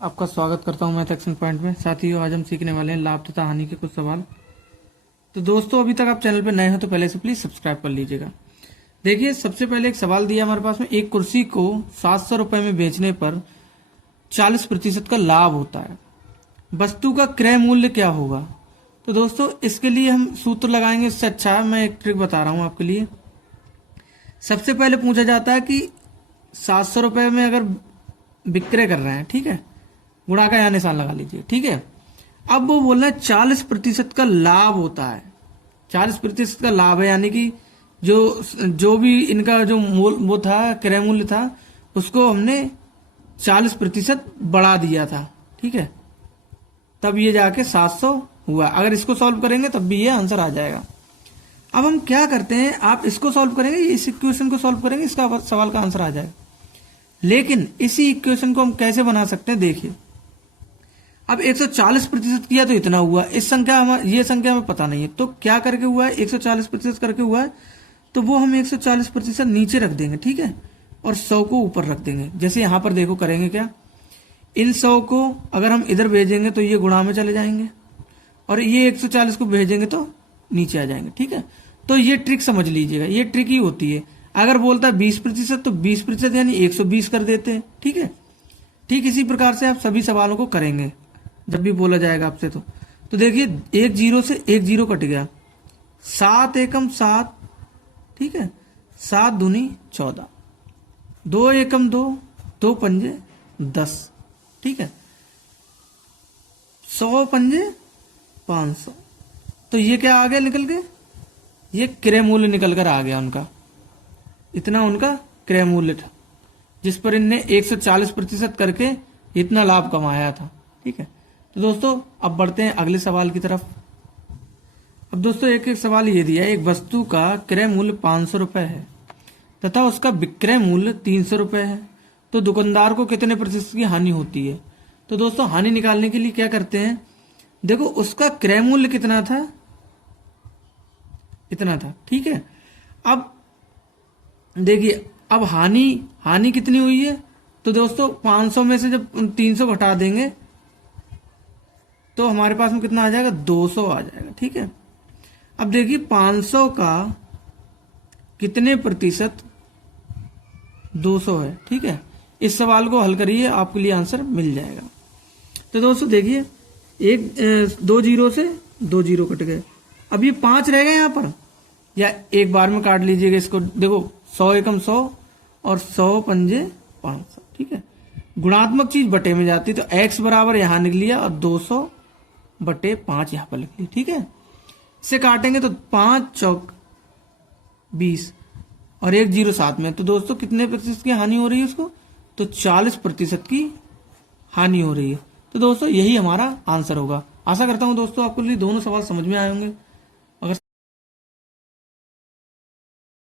आपका स्वागत करता हूं मैथ एक्शन पॉइंट में। साथियों, आज हम सीखने वाले हैं लाभ तथा हानि के कुछ सवाल। तो दोस्तों, अभी तक आप चैनल पर नए हो तो पहले से प्लीज सब्सक्राइब कर लीजिएगा। देखिए, सबसे पहले एक सवाल दिया हमारे पास में, एक कुर्सी को 700 रुपए में बेचने पर 40% का लाभ होता है, वस्तु का क्रय मूल्य क्या होगा। तो दोस्तों, इसके लिए हम सूत्र लगाएंगे। इससे अच्छा मैं एक ट्रिक बता रहा हूं आपके लिए। सबसे पहले पूछा जाता है कि 700 रुपए में अगर विक्रय कर रहे हैं, ठीक है, गुणा का यहाँ निशान लगा लीजिए, ठीक है। अब वो बोल रहे हैं 40% का लाभ होता है। 40% का लाभ है, यानी कि जो भी इनका जो मूल वो था, क्रय मूल्य था, उसको हमने 40% बढ़ा दिया था, ठीक है, तब ये जाके 700 हुआ। अगर इसको सॉल्व करेंगे तब भी ये आंसर आ जाएगा। अब हम क्या करते हैं, आप इसको सॉल्व करेंगे, इस इक्वेशन को सॉल्व करेंगे, इसका सवाल का आंसर आ जाएगा। लेकिन इसी इक्वेशन को हम कैसे बना सकते हैं, देखिए। अब 140% किया तो इतना हुआ, ये संख्या हमें पता नहीं है, तो क्या करके हुआ है, 140% करके हुआ है, तो वो हम 140% नीचे रख देंगे, ठीक है, और 100 को ऊपर रख देंगे। जैसे यहां पर देखो, करेंगे क्या, इन 100 को अगर हम इधर भेजेंगे तो ये गुणा में चले जाएंगे, और ये 140 को भेजेंगे तो नीचे आ जाएंगे, ठीक है। तो ये ट्रिक समझ लीजिएगा, ये ट्रिक ही होती है। अगर बोलता है 20% तो 20% यानी 120 कर देते हैं, ठीक है। ठीक इसी प्रकार से आप सभी सवालों को करेंगे जब भी बोला जाएगा आपसे। तो देखिए, एक जीरो से एक जीरो कट गया, 7 एकम 7, ठीक है, 7 दूनी 14, 2 एकम 2, 2 पंजे 10, ठीक है, 100 पंजे 500। तो ये क्या आ गया निकल के, ये क्रय मूल्य निकल कर आ गया उनका। इतना उनका क्रय मूल्य था, जिस पर इनने 140% करके इतना लाभ कमाया था, ठीक है। तो दोस्तों, अब बढ़ते हैं अगले सवाल की तरफ। अब दोस्तों, एक एक सवाल ये दिया है, एक वस्तु का क्रय मूल्य 500 रुपए है तथा उसका विक्रय मूल्य 300 रुपए है, तो दुकानदार को कितने प्रतिशत की हानि होती है। तो दोस्तों, हानि निकालने के लिए क्या करते हैं, देखो उसका क्रय मूल्य कितना था, इतना था, ठीक है। अब देखिए, अब हानि कितनी हुई है, तो दोस्तों 500 में से जब 300 घटा देंगे तो हमारे पास में कितना आ जाएगा, 200 आ जाएगा, ठीक है। अब देखिए, 500 का कितने प्रतिशत 200 है, ठीक है। इस सवाल को हल करिए, आपके लिए आंसर मिल जाएगा। तो दोस्तों देखिए, दो जीरो से 2 जीरो कट गए, अब ये 5 रह गए यहां पर, या एक बार में काट लीजिएगा इसको। देखो, 100 एकम 100 और 100 पंजे 500, ठीक है। गुणात्मक चीज बटे में जाती, तो x बराबर यहां निकल लिया और 200 बटे 5 यहां पर लिख लिया, ठीक है। इसे काटेंगे तो 5 चौक 20 और 1 जीरो साथ में, तो दोस्तों कितने प्रतिशत की हानि हो रही है उसको, तो 40% की हानि हो रही है। तो दोस्तों, यही हमारा आंसर होगा। आशा करता हूं दोस्तों आपको लिए दोनों सवाल समझ में आए होंगे।